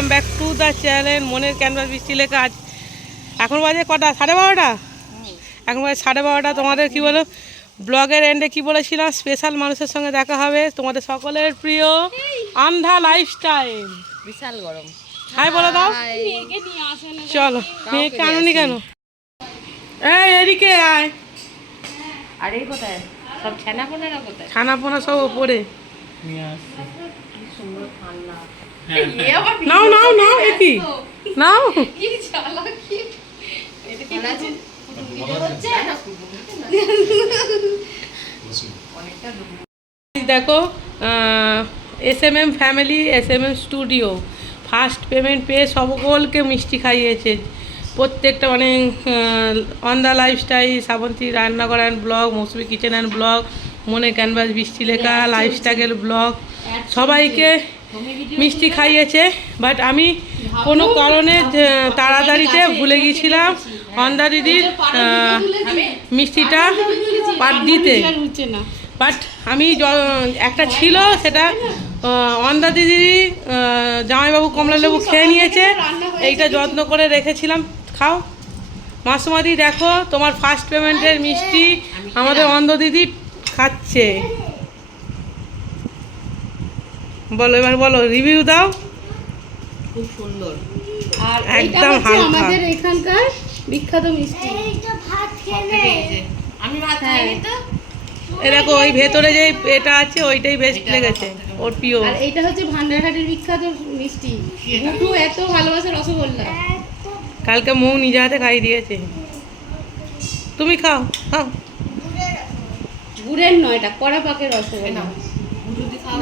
Welcome back to the channel মনের canvas বৃষ্টি লেখা। আজ এখন বাজে কটা? 12:30। এখন বাজে 12:30। তোমাদের কি বলো, ব্লগের এন্ডে কি বলেছিলাম, স্পেশাল মানুষের সঙ্গে দেখা হবে। তোমাদের সকলের প্রিয় আন্ধা লাইফস্টাইল। বিশাল গরম। হাই বলে দাও। চলো, মেয়েকে আনুনি কেন? এই এদিকে আয়। আর এই কোথায় সব ছানাপোনারা কোথায়? ছানাপোনা সব ওপরে। কি সুন্দর ঠান্ডা। নাও নাও নাও, কি নাও। দেখো, SMM family, SMM studio first payment পেয়ে সকলকে মিষ্টি খাইয়েছে। প্রত্যেকটা মানে অন দ্য লাইফস্টাইল, শ্রাবন্তী রান্নাঘর and blog, Mousumi kitchen and blog, মনে ক্যানভাস বৃষ্টি লেখা, লাইফস্টাইল ব্লগ, সবাইকে মিষ্টি খাইয়েছে। বাট আমি কোনো কারণে তাড়াতাড়িতে ভুলে গিয়েছিলাম অন্দা দিদির মিষ্টিটা পাত দিতে। বাট আমি একটা ছিল, সেটা অন্দা দিদি জামাইবাবু কমলালেবু খেয়ে নিয়েছে। এইটা যত্ন করে রেখেছিলাম। খাও মাসুমাদি, দেখো তোমার ফার্স্ট পেমেন্টের মিষ্টি আমাদের অন্ধ দিদি খাচ্ছে। বলো, এবার বলো, রিভিউ দাও। খুব সুন্দর। আর একদম হালকা। আমাদের এখানকার বিখ্যাত মিষ্টি। আমি ভাত খাইনি তো। এরকম ওই ভেতরে যে এটা আছে ওইটাই বেস্ট লেগেছে, ওর প্রিয়। আর এইটা হচ্ছে ভান্ডারহাটের বিখ্যাত মিষ্টি, গুটু এত ভালোবাসে রসগোল্লা। কালকে মৌ নিজে হাতে খাইয়ে দিয়েছে। তুমি খাও, খাও। গুড়ের নয়, এটা কড়া পাকের রসগোল্লা।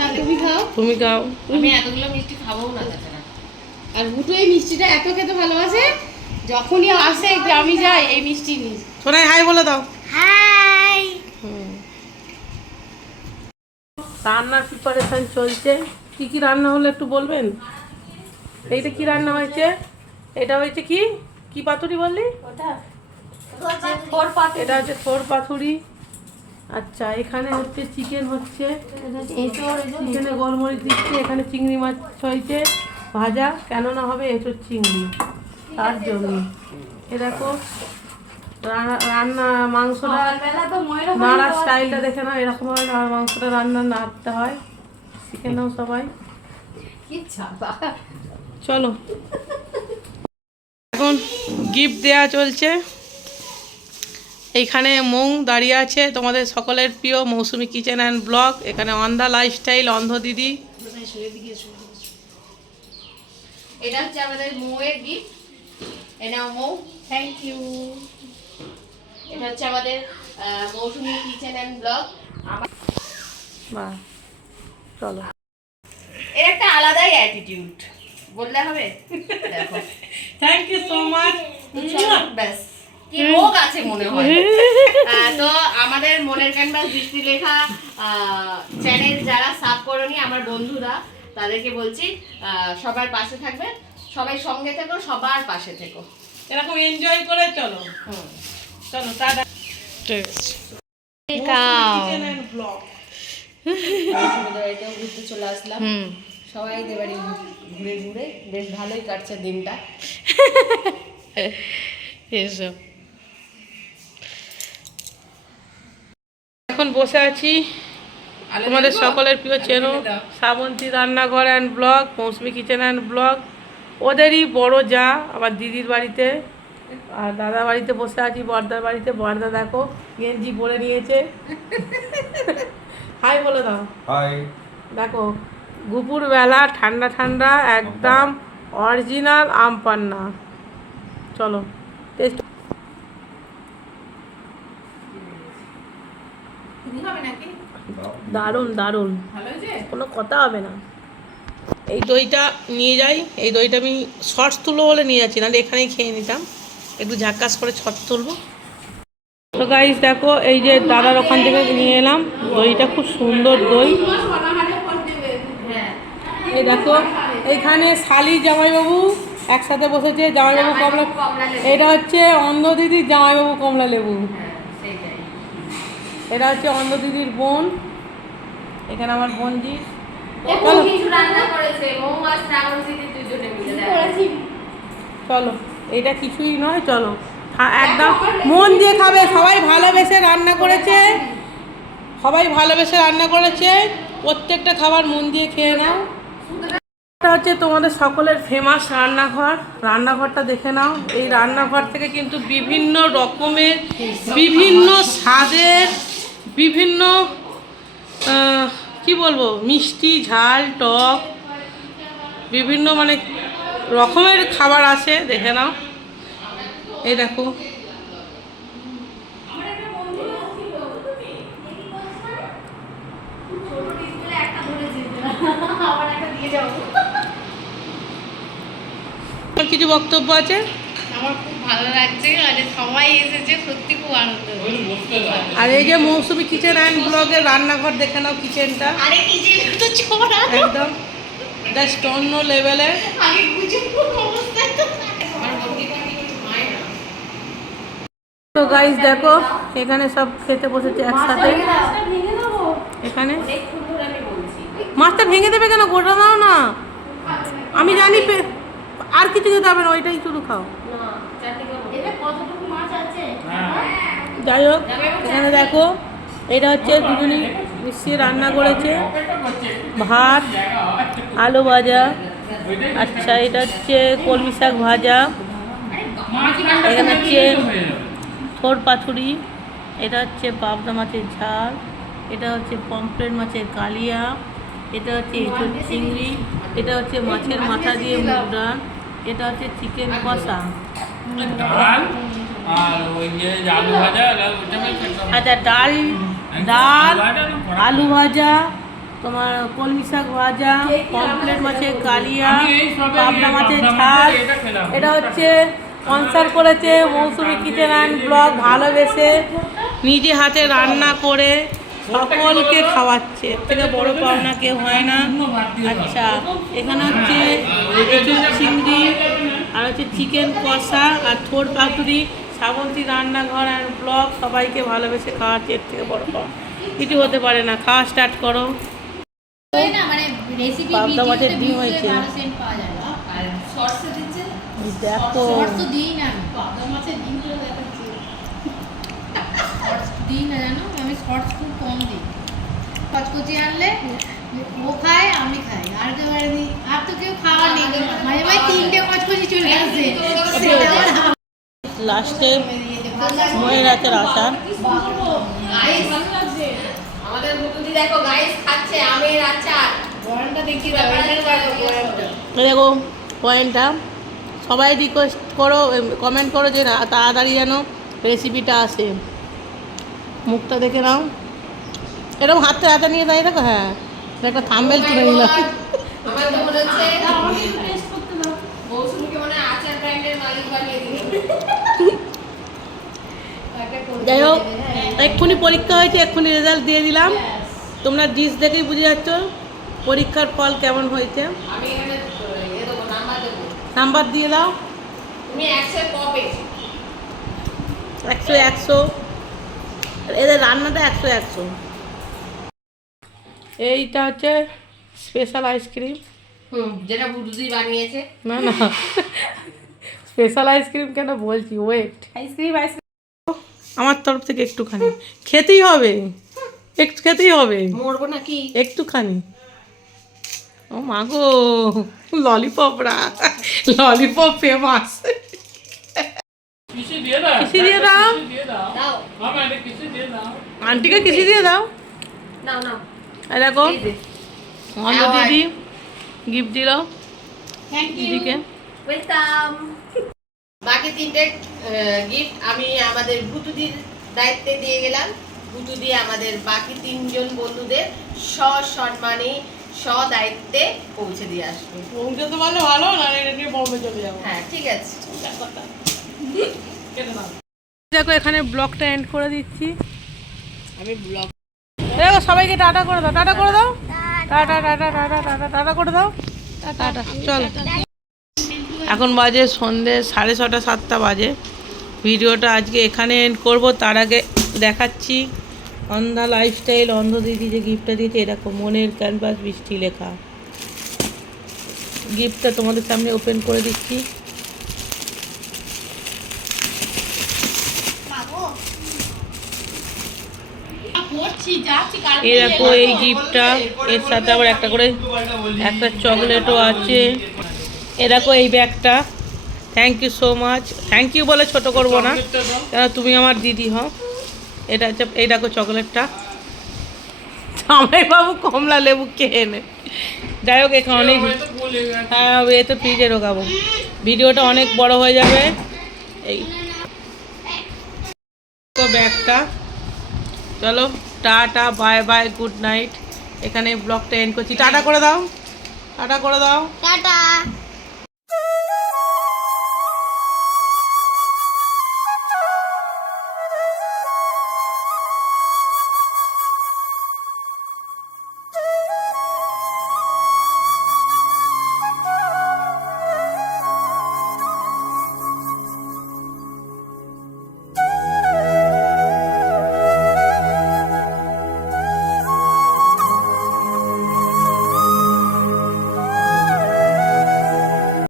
না, তুমি খাও। তুমি খাও। আমি এতগুলো মিষ্টি খাবো না তাছাড়া। আর গুটু এই মিষ্টিটা এত খেতে ভালোবাসে, যখনই আসে গ্রামে যায় এই মিষ্টি নিয়ে। সোনাই হাই বলে দাও। হাই। রান্নার প্রিপারেশন চলছে। কি কি রান্না হলো একটু বলবেন? এইটা কি রান্না হয়েছে? এটা হয়েছে কি কি পাতুরি বললি? এটা হচ্ছে থোর পাতুরি। আচ্ছা, এখানে হচ্ছে চিকেন হচ্ছে, চিকেনে গোলমরিচ দিচ্ছে। এখানে চিংড়ি মাছ হয়েছে ভাজা, কেননা হবে এঁচোর চিংড়ি, তার জন্য। এ দেখো রান্না, মাংসটা নাড়ার স্টাইলটা দেখে না, এরকমভাবে মাংসটা রান্না নাড়তে হয়, শিখে নাও সবাই। চলো, এখন গিফট দেয়া চলছে। এইখানে মৌ দাঁড়িয়ে আছে, তোমাদের সকলের প্রিয় মৌসুমি কিচেন অ্যান্ড ব্লগ। এখানে অন দ্য লাইফস্টাইল অন্ধ দিদি। এটা হচ্ছে আমাদের মৌয়ের গিফট। এটা মৌ, থ্যাংক ইউ। এটা হচ্ছে আমাদের মৌসুমি কিচেন অ্যান্ড ব্লগ। বাহ, চলো। এর একটা আলাদাই অ্যাটিটিউড বললে হবে। দেখো, থ্যাংক ইউ সো মাচ। ব্যাস কি রোগ আছে মনে হয়। তো আমাদের মনের ক্যানভাস বৃষ্টি লেখা চ্যানেল যারা সাব করনি, আমার বন্ধুরা, তাদেরকে বলছি সবার পাশে থাকবে, সবাই সঙ্গে থেকো, সবার পাশে থেকো, এরকম এনজয় করে চলো। চলো, টাটা। ঠিক আছে। বাড়িতেও ঘুরতে চলে আসলাম। সবাই বাড়ি ঘুরে ঘুরে বেশ ভালোই কাটছে দিনটা। এসব এখন বসে আছি তোমাদের সকলের প্রিয় চেনো শ্রাবন্তী রান্নাঘর and blog, Mousumi kitchen and blog. ওদেরই বড় যা আমার দিদির বাড়িতে, আর দাদা বাড়িতে বসে আছি, বর্দার বাড়িতে। বর্দা দেখো গেঞ্জি পরে নিয়েছে। হাই বলে দাও। হাই। দেখো দুপুর বেলা ঠান্ডা ঠান্ডা একদম অরিজিনাল আম পান্না। চলো টেস্ট। দারুণ দারুণ, কোনো কথা হবে না। এই দইটা নিয়ে যাই, এই দইটা আমি শর্টস তুলবো বলে নিয়ে যাচ্ছি, নাহলে এখানেই খেয়ে নিতাম। একটু ঝাক্কাস করে শর্টস তুলবো। তো গাইস দেখো, এই যে দাদার ওখান থেকে নিয়ে এলাম দইটা, খুব সুন্দর দই। এই দেখো এইখানে শালি জামাইবাবু একসাথে বসেছে, জামাইবাবু কমলা। এটা হচ্ছে অন্ধ দিদির জামাইবাবু কমলা লেবু। এটা হচ্ছে অন্ধ দিদির বোন। এখানে আমার বোনজি চলো কিছু রান্না করেছে মৌ আর শ্রাবণ সিদ্ধি দুজনে মিলে দেখো। চলো এটা কিছুই নয়, চলো একদম মন দিয়ে খাবে, সবাই ভালোবেসে রান্না করেছে, সবাই ভালোবেসে রান্না করেছে, প্রত্যেকটা খাবার মন দিয়ে খেয়ে নাও। এটা হচ্ছে তোমাদের সকলের ফেমাস রান্নাঘর, রান্নাঘরটা দেখে নাও। এই রান্নাঘর থেকে কিন্তু বিভিন্ন রকমের, বিভিন্ন স্বাদের, বিভিন্ন কি বলবো, মিষ্টি, ঝাল, টক, বিভিন্ন মানে রকমের খাবার আছে, দেখে নাও। এই দেখো কিছু বক্তব্য আছে। আমার খুব ভালো লাগছে, আর সবাই এসেছে, সত্যি খুব আনন্দ হচ্ছে। আর এই যে মৌসুমী কিচেন অ্যান্ড ব্লগের রান্নাঘর দেখে নাও, কিচেনটা আরে কি যে তো ছড়া একদম জাস্ট অন্য লেভেলের। আগে বুঝে অবস্থায় তো আমার তো গাইস দেখো এখানে সব খেতে বসেছে একসাথে। এখানে মাছটা ভেঙে দেবে কেন, গোটা দাও না। আমি জানি আর কিছু খেতে হবে না, ওইটাই শুধু খাও। যাই হোক এখানে দেখো এটা হচ্ছে দুজনই মিশিয়ে রান্না করেছে, ভাত, আলু ভাজা, আচ্ছা এটা হচ্ছে কলমি শাক ভাজা, এখানে হচ্ছে থোর পাথুরি, এটা হচ্ছে পাবদা মাছের ঝাল, এটা হচ্ছে পমফ্রেট মাছের কালিয়া, এটা হচ্ছে এঁচোড় চিংড়ি, এটা হচ্ছে মাছের মাথা দিয়ে মুগ ডাল, এটা হচ্ছে চিকেন কষা, ডাল আর ওই যে আলু ভাজা ওটা আচ্ছা ডাল, আলু ভাজা, তোমার কলমি শাক ভাজা, পমফ্রেট মাছের কালিয়া, পাবদা মাছের ঝাল। এটা হচ্ছে স্পন্সর করেছে মৌসুমী কিচেন অ্যান্ড ব্লগ, ভালোবেসে নিজে হাতে রান্না করে সকলকে খাওয়াচ্ছে, এর থেকে বড় পাওনা কেউ হয় না। আচ্ছা এখানে হচ্ছে এঁচোড় চিংড়ি, আর হচ্ছে চিকেন কষা, আর থোর পাতুরি। শ্রাবন্তী রান্নাঘর আর ব্লগ সবাইকে ভালোবেসে খাওয়াচ্ছে, এর থেকে বড় পাওনা কিছু হতে পারে না। খাওয়া স্টার্ট করো। না মানে রেসিপি পাবদা মাছের ডিম ভিডিওতে হয়েছে। ভালো সেন্ট পাওয়া যায় আর শর্টসে দিচ্ছে, দেখো শর্টস তো দিই না আমি, পাবদা মাছের ডিম করে দেখাচ্ছি, শর্টস দিই না জানো, আমি শর্টস খুব কম দিই। কচকচি আনলে ও খায় আমি খাই, আর কেউ আর তো কেউ খাওয়া নেই, মাঝে মাঝে 3টে কচকচি চলে আসে, সেটা আমার লাস্টে ময়ের রাতের আচার। আমাদের মুকুদি দেখো গাইস খাচ্ছে আমের আচার। গরমটা দেখি দাও, এটাই দেখো গরমটা। দেখো পয়েন্টটা সবাই রিকোয়েস্ট করো, কমেন্ট করো যে তাড়াতাড়ি যেন রেসিপিটা আসে। মুখটা দেখে নাও, এরকম হাতে হাতে নিয়ে দাঁড়িয়ে দেখো। হ্যাঁ একটা থাম্বেল তুলে নিলাম। আমার তো মনে হচ্ছে মৌসুমীকে মনে হয় আচার ব্র্যান্ডের মালিক বানিয়ে দিল। যাই হোক এক্ষুনি পরীক্ষা হয়েছে, এক্ষুনি রেজাল্ট দিয়ে দিলাম। তোমরা ডিশ দেখেই বুঝে যাচ্ছ পরীক্ষার ফল কেমন হয়েছে। আমি এখানে দেবো নাম্বার দেবো, নাম্বার দিয়ে দাও। তুমি 100 ক পেয়েছো? 100 এদের রান্নাটা 100। এইটা হচ্ছে স্পেশাল আইসক্রিম। যেটা বুদ্ধি বানিয়েছে। না না স্পেশাল আইসক্রিম কেন বলছি, ওয়েট। আইসক্রিম আমার তরফ থেকে একটুখানি খেতেই হবে, একটু খেতেই হবে, মরবো নাকি? একটুখানি। ও মা গো ললিপপ ললিপপ ফেমাস। কিসি দিয়ে দাও, কিসি দিয়ে দাও, দাও মামা এটা কিসি দিয়ে দাও। আন্টিকে কিসি দিয়ে দাও। নাও নাও এই দেখো এই যে অন্য দিদি গিফট দিল থ্যাংক ইউ। দিদিকে। ওয়েলকাম। বাকি 3টে গিফট আমি আমাদের ভুতুদির দায়িত্বে দিয়ে গেলাম। ভুতুদি আমাদের বাকি 3জন বন্ধুদের সসম্মানে দায়িত্বে পৌঁছে দিয়ে আসবে। পৌঁছাতে পারলে ভালো, না এটা নিয়ে বম্বে চলে যাবো। হ্যাঁ ঠিক আছে। দেখো এখানে ব্লগটা এন্ড করে দিচ্ছি। আমি ব্লগ দেখো সবাইকে টাটা করে দাও, টাটা করে দাও, tata tata tata tata tata করে দাও, টাটা। চলো এখন বাজে সন্ধ্যে 6:30 7টা বাজে। ভিডিওটা আজকে এখানে এন্ড করব। তার আগে দেখাচ্ছি অন্ধা লাইফস্টাইল অন্ধ দিদি যে গিফটটা দিয়েছে এরকম মনের ক্যানভাস বৃষ্টি লেখা। গিফটটা তোমাদের সামনে ওপেন করে দিচ্ছি। এই দেখো এই গিফটটা, এর সাথে আবার একটা চকলেটও আছে। এ দেখো এই ব্যাগটা, thank you so much. Thank you বলে ছোট করবো না, কেন তুমি আমার দিদি হও। এটা হচ্ছে, এই দেখো চকলেটটা। জামাইবাবু কমলা লেবু খেয়ে নে। যাই হোক এখানে অনেক, হ্যাঁ এ তো ফ্রিজে ঢোকাবো। ভিডিওটা অনেক বড় হয়ে যাবে। এই তো ব্যাগটা। চলো tata, bye bye, good night. এখানে ব্লগটা এন্ড করছি। টাটা করে দাও, টাটা করে দাও। টাটা।